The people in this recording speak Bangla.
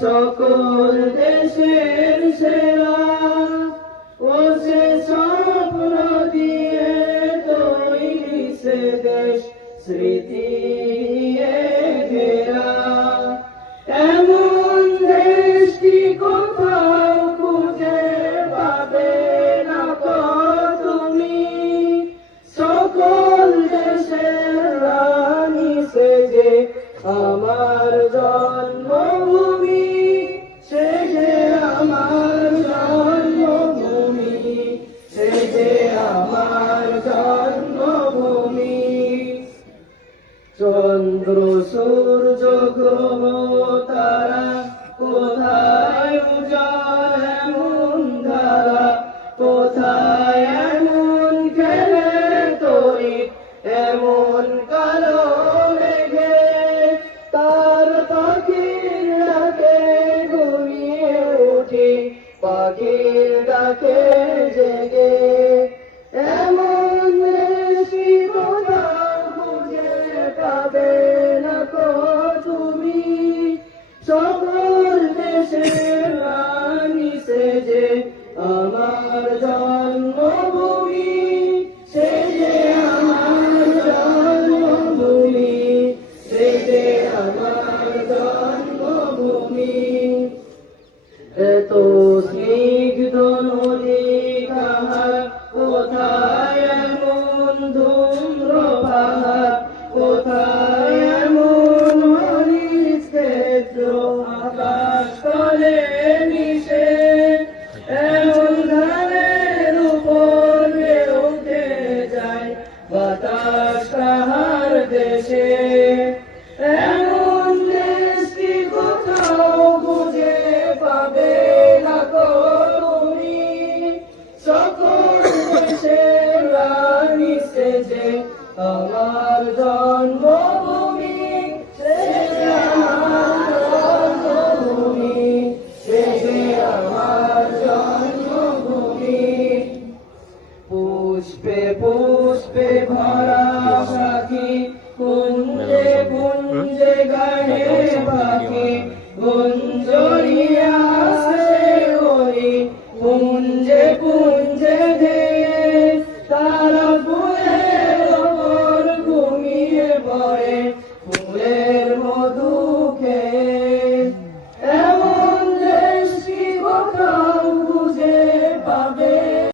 সকল দেশের সেরা ও সে স্বপ্ন দিয়ে তৈরি সে দেশ, স্মৃতি ঘেরা। এমন দেশটি তুমি? সকল আমার জন্মভূমি সেজে আমার জন্মভূমি। চন্দ্র, সূর্য, গ্রহ, তারা কোথায় উজার এমন ধারা? কোথায় এমন খেলে তরি? এমন কালো মেঘে তার পাখির ডাকে ঘুমিয়ে উঠি। পাখির ডাকে তলে মিশে, এমন ধানের উপর উঠে যায় বাতাস কাহার দেশে, এমন দেশটি কোথাও খুঁজে পাবে না গো তুমি। সকল দেশের রানী সেজে, আমার জন্মভূমি গানে বাকি গুঞ্জরিয়া সে ওরে পুঞ্জে পুঞ্জে